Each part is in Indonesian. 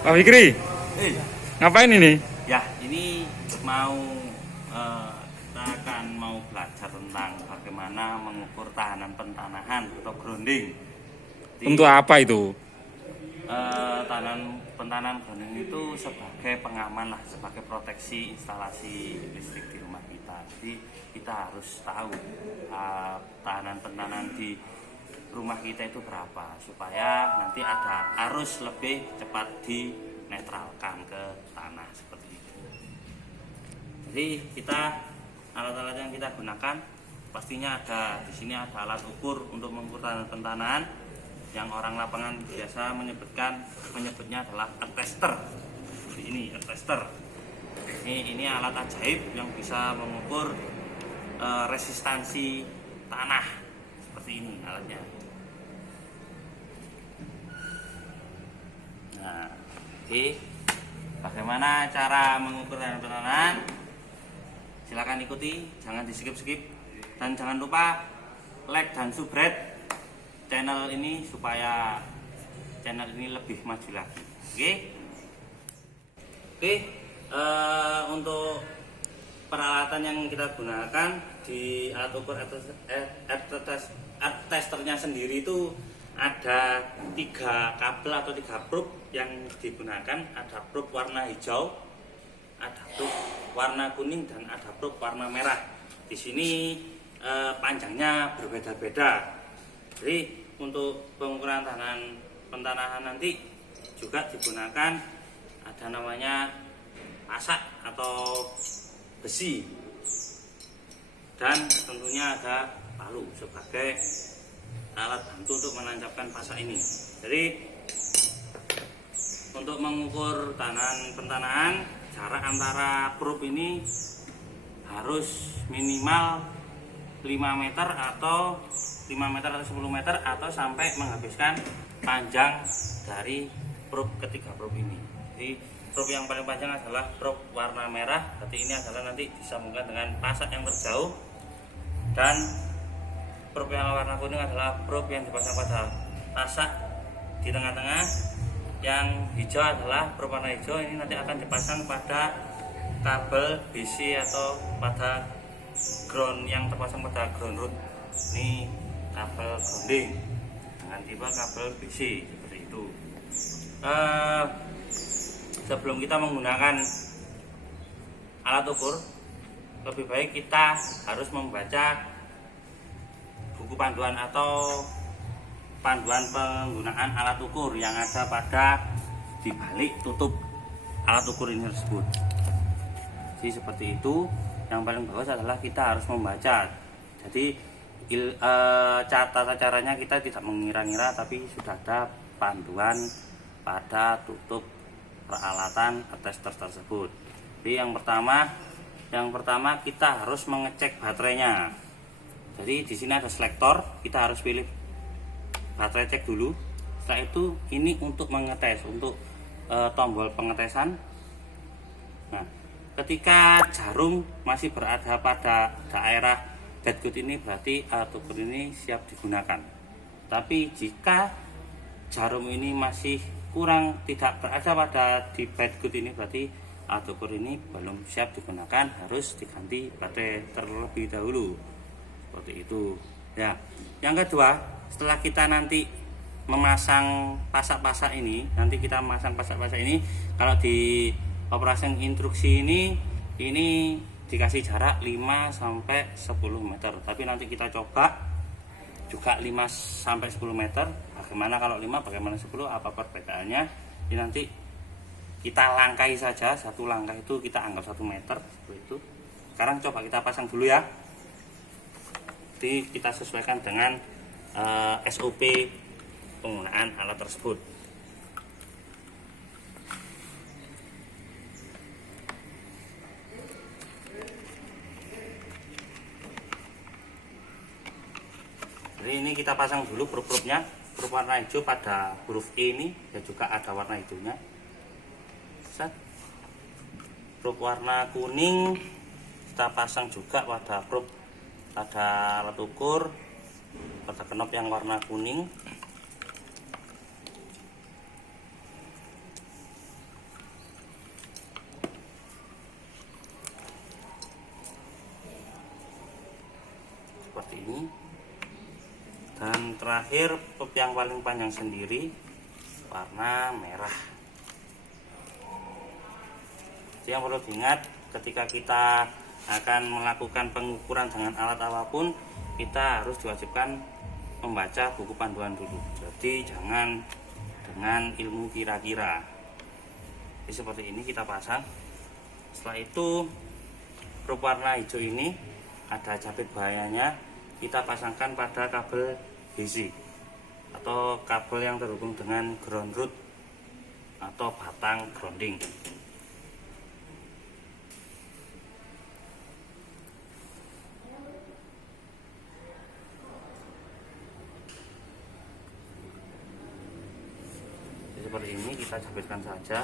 Pak Fikri, ngapain ini? Ya, ini mau kita akan mau belajar tentang bagaimana mengukur tahanan pentanahan atau grounding. Untuk apa itu? Tahanan pentanahan grounding itu sebagai pengaman lah, sebagai proteksi instalasi listrik di rumah kita. Jadi kita harus tahu tahanan pentanahan di rumah kita itu berapa supaya nanti ada arus lebih cepat dinetralkan ke tanah seperti itu. Jadi kita alat-alat yang kita gunakan pastinya ada di sini, ada alat ukur untuk mengukur tahanan pentanahan yang orang lapangan biasa menyebutnya adalah earth tester. Seperti ini earth tester. Ini alat ajaib yang bisa mengukur resistansi tanah. Seperti ini alatnya. Nah, oke. Bagaimana cara mengukur tahanan pentanahan? Silakan ikuti, jangan di skip-skip, dan jangan lupa like dan subscribe channel ini supaya channel ini lebih maju lagi. Oke. Untuk peralatan yang kita gunakan di alat ukur earth testernya sendiri itu ada 3 kabel atau 3 probe yang digunakan. Ada probe warna hijau, ada probe warna kuning, dan ada probe warna merah. Di sini panjangnya berbeda-beda. Jadi untuk pengukuran tahanan pentanahan nanti juga digunakan ada namanya pasak atau besi, dan tentunya ada palu sebagai alat bantu untuk menancapkan pasak ini. Jadi untuk mengukur tahanan pentanahan, jarak antara probe ini harus minimal 5 meter atau 10 meter atau sampai menghabiskan panjang dari probe ketiga probe ini. Jadi probe yang paling panjang adalah probe warna merah. Berarti ini adalah nanti disambungkan dengan pasak yang terjauh, dan probe yang warna kuning adalah probe yang dipasang pada pasak di tengah-tengah. Yang hijau adalah probe warna hijau, ini nanti akan dipasang pada kabel BC atau pada ground yang terpasang pada ground root. Ini kabel grounding dengan tipe kabel BC seperti itu. Sebelum kita menggunakan alat ukur, lebih baik kita harus membaca buku panduan atau panduan penggunaan alat ukur yang ada pada di balik tutup alat ukur ini tersebut. Jadi seperti itu. Yang paling bagus adalah kita harus membaca. Jadi tata caranya kita tidak mengira-ngira, tapi sudah ada panduan pada tutup peralatan tester tersebut. Jadi yang pertama kita harus mengecek baterainya. Jadi di sini ada selektor, kita harus pilih baterai cek dulu. Setelah itu ini untuk mengetes, untuk tombol pengetesan. Nah, ketika jarum masih berada pada daerah deadgood ini, berarti alat ukur ini siap digunakan. Tapi jika jarum ini masih kurang, tidak berada pada di deadgood ini, berarti alat ukur ini belum siap digunakan, harus diganti baterai terlebih dahulu. Seperti itu. Ya. Yang kedua, setelah kita nanti memasang pasak-pasak ini, kalau di operasi instruksi ini dikasih jarak 5 sampai 10 meter. Tapi nanti kita coba juga 5 sampai 10 meter. Bagaimana kalau 5, bagaimana 10, apa perbedaannya? Ini nanti kita langkahi saja, satu langkah itu kita anggap 1 meter seperti itu. Sekarang coba kita pasang dulu ya. Jadi kita sesuaikan dengan SOP penggunaan alat tersebut. Jadi ini kita pasang dulu probe-nya. Probe warna hijau pada huruf E ini, dan juga ada warna hijaunya. Probe warna kuning kita pasang juga pada probe, pada alat ukur, pada knob yang warna kuning. Dan terakhir pipe yang paling panjang sendiri warna merah. Jadi yang perlu diingat ketika kita akan melakukan pengukuran dengan alat apapun, kita harus diwajibkan membaca buku panduan dulu. Jadi jangan dengan ilmu kira-kira. Jadi seperti ini kita pasang. Setelah itu pipe warna hijau ini ada capit bahayanya, kita pasangkan pada kabel DC atau kabel yang terhubung dengan ground root atau batang grounding. Jadi seperti ini kita cabitkan saja.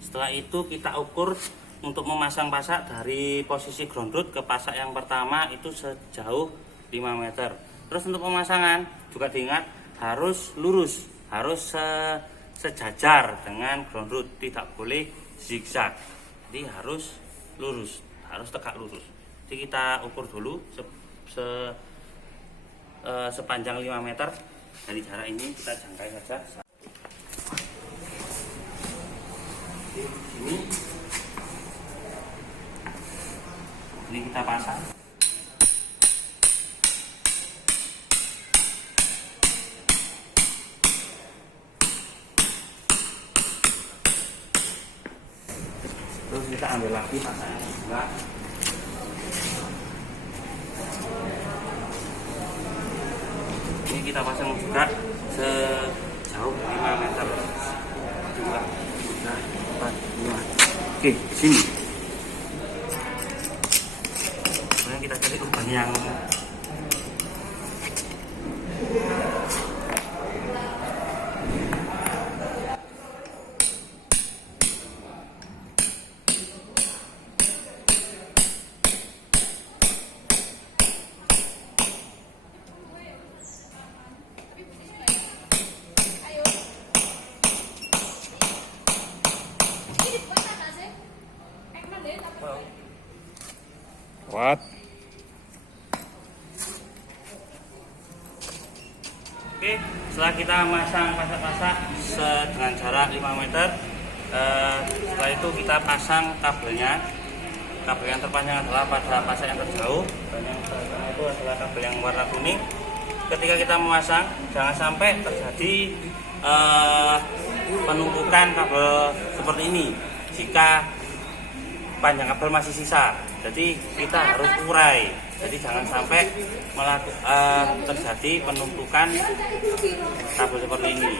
Setelah itu kita ukur untuk memasang pasak dari posisi ground root ke pasak yang pertama itu sejauh 5 meter. Terus untuk pemasangan juga diingat harus lurus, harus sejajar dengan ground root, tidak boleh zigzag. Jadi harus lurus, harus tegak lurus. Jadi kita ukur dulu sepanjang 5 meter. Dari jarak ini kita jangkai saja. Ini kita pasang. Terus kita ambil lagi pasangnya juga. Ini kita pasang juga sejauh 5 meter. 2, 3, 4, 5. Oke, sini. Kemudian kita cari lubang yang What? Oke, setelah kita masang pasak-pasak dengan jarak 5 meter, setelah itu kita pasang kabelnya. Kabel yang terpanjang adalah pada pasak yang terjauh, dan yang tertengah itu adalah kabel yang warna kuning. Ketika kita memasang, jangan sampai terjadi penumpukan kabel seperti ini. Jika panjang kabel masih sisa, jadi kita harus urai. Jadi jangan sampai terjadi penumpukan kabel seperti ini,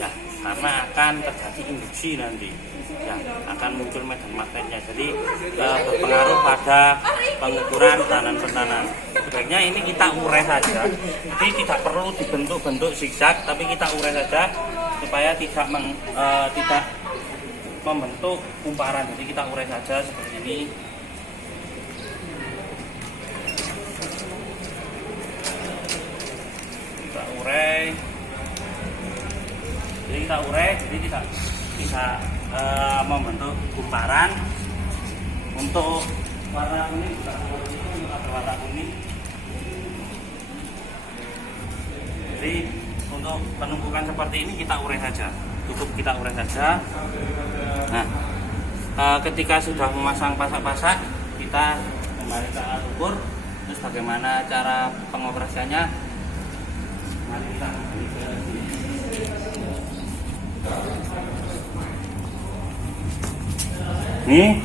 ya, karena akan terjadi induksi nanti, ya, akan muncul medan magnetnya. Jadi berpengaruh pada pengukuran tahanan-pentahanan. Sebaiknya ini kita urai saja. Jadi tidak perlu dibentuk-bentuk zigzag, tapi kita urai saja supaya tidak membentuk kumparan. Jadi kita urai saja seperti ini. Kita urai. Jadi kita urai, jadi tidak membentuk kumparan. Untuk warna kuning juga untuk ada warna kuning. Jadi untuk penumpukan seperti ini kita urai saja. Cukup kita urai saja. Nah, ketika sudah memasang pasak-pasak, kita kembali ke alat ukur. Terus bagaimana cara pengoperasiannya? Mari kita kembali ke sini.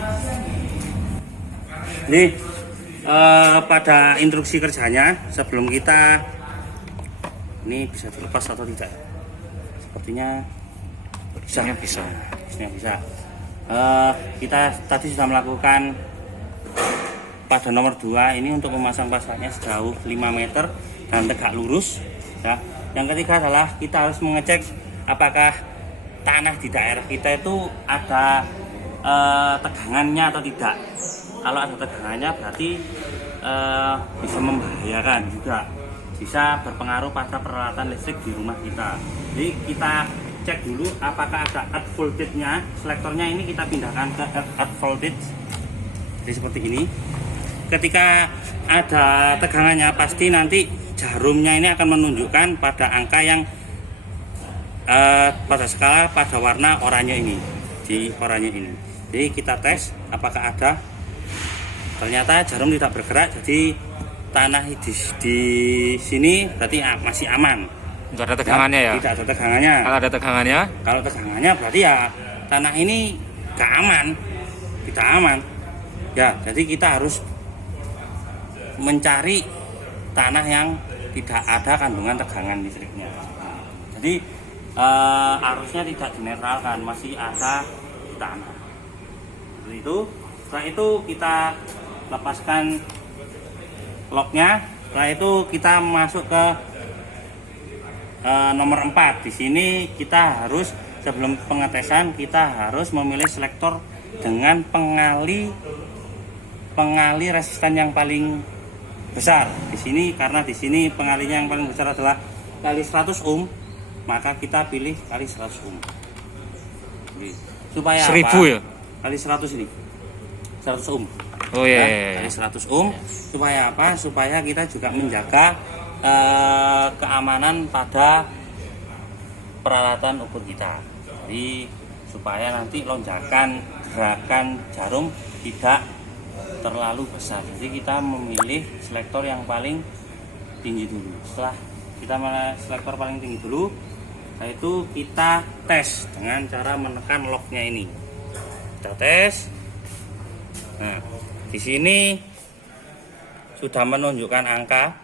Ini pada instruksi kerjanya sebelum kita ini bisa dilepas atau tidak? Sepertinya bisa. Kita tadi sudah melakukan pada nomor 2 ini untuk memasang pasaknya sejauh 5 meter dan tegak lurus, ya. Yang ketiga adalah kita harus mengecek apakah tanah di daerah kita itu ada tegangannya atau tidak. Kalau ada tegangannya berarti bisa membahayakan juga, bisa berpengaruh pada peralatan listrik di rumah kita. Jadi kita cek dulu apakah ada earth voltage-nya. Selektornya ini kita pindahkan ke earth voltage Jadi seperti ini. Ketika ada tegangannya pasti nanti jarumnya ini akan menunjukkan pada angka yang pada skala pada warna oranye ini, di oranye ini. Jadi kita tes apakah ada. Ternyata jarum tidak bergerak, jadi tanah di sini berarti masih aman. Nggak ada tegangannya ya? Tidak ada tegangannya. Kalau ada tegangannya? Kalau tegangannya berarti ya tanah ini gak aman, tidak aman. Ya, jadi kita harus mencari tanah yang tidak ada kandungan tegangan listriknya. Jadi arusnya tidak dinetralkan, masih ada di tanah. Seperti itu. Setelah itu kita lepaskan locknya. Setelah itu kita masuk ke nomor 4. Di sini kita harus sebelum pengetesan kita harus memilih selektor dengan pengali resistan yang paling besar. Di sini karena di sini pengalinya yang paling besar adalah kali 100 ohm, maka kita pilih kali 100 ohm. Supaya 1000 apa? ya? Kali 100 ini. 100 ohm. Oh iya. Kali 100 ohm supaya apa? Supaya kita juga menjaga keamanan pada peralatan ukur kita. Jadi supaya nanti lonjakan gerakan jarum tidak terlalu besar. Jadi kita memilih selektor yang paling tinggi dulu. Setelah kita selektor paling tinggi dulu, setelah itu kita tes dengan cara menekan locknya ini. Kita tes. Nah, di sini sudah menunjukkan angka.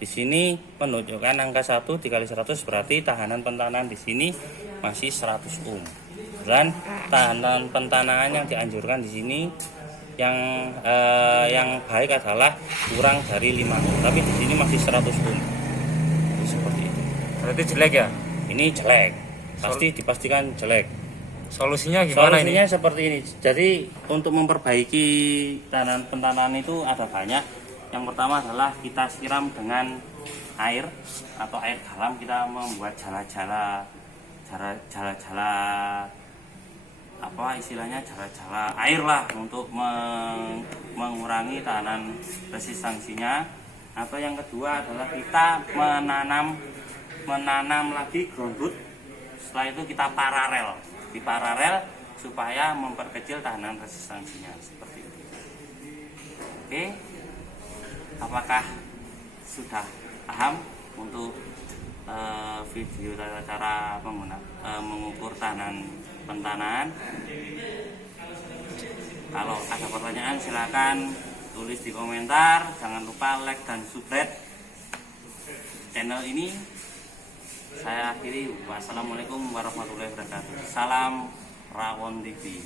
Di sini menunjukkan angka 1 dikali 100 berarti tahanan pentanan di sini masih 100 ohm. Dan tahanan pentanaan yang dianjurkan di sini yang baik adalah kurang dari 5 ohm, tapi di sini masih 100 ohm. Jadi seperti itu. Berarti jelek ya? Ini jelek, pasti dipastikan jelek. Solusinya gimana? Solusinya ini? seperti ini. Jadi untuk memperbaiki tahanan pentanaan itu ada banyak. Yang pertama adalah kita siram dengan air atau air garam. Kita membuat jala-jala apa istilahnya, jala-jala air lah untuk mengurangi tahanan resistansinya. Atau yang kedua adalah kita menanam lagi ground root. Setelah itu kita paralel supaya memperkecil tahanan resistansinya seperti itu. Oke, apakah sudah paham untuk video cara mengukur tahanan pentanaan? Kalau ada pertanyaan silakan tulis di komentar. Jangan lupa like dan subscribe channel ini. Saya akhiri. Wassalamualaikum warahmatullahi wabarakatuh. Salam Rawon TV.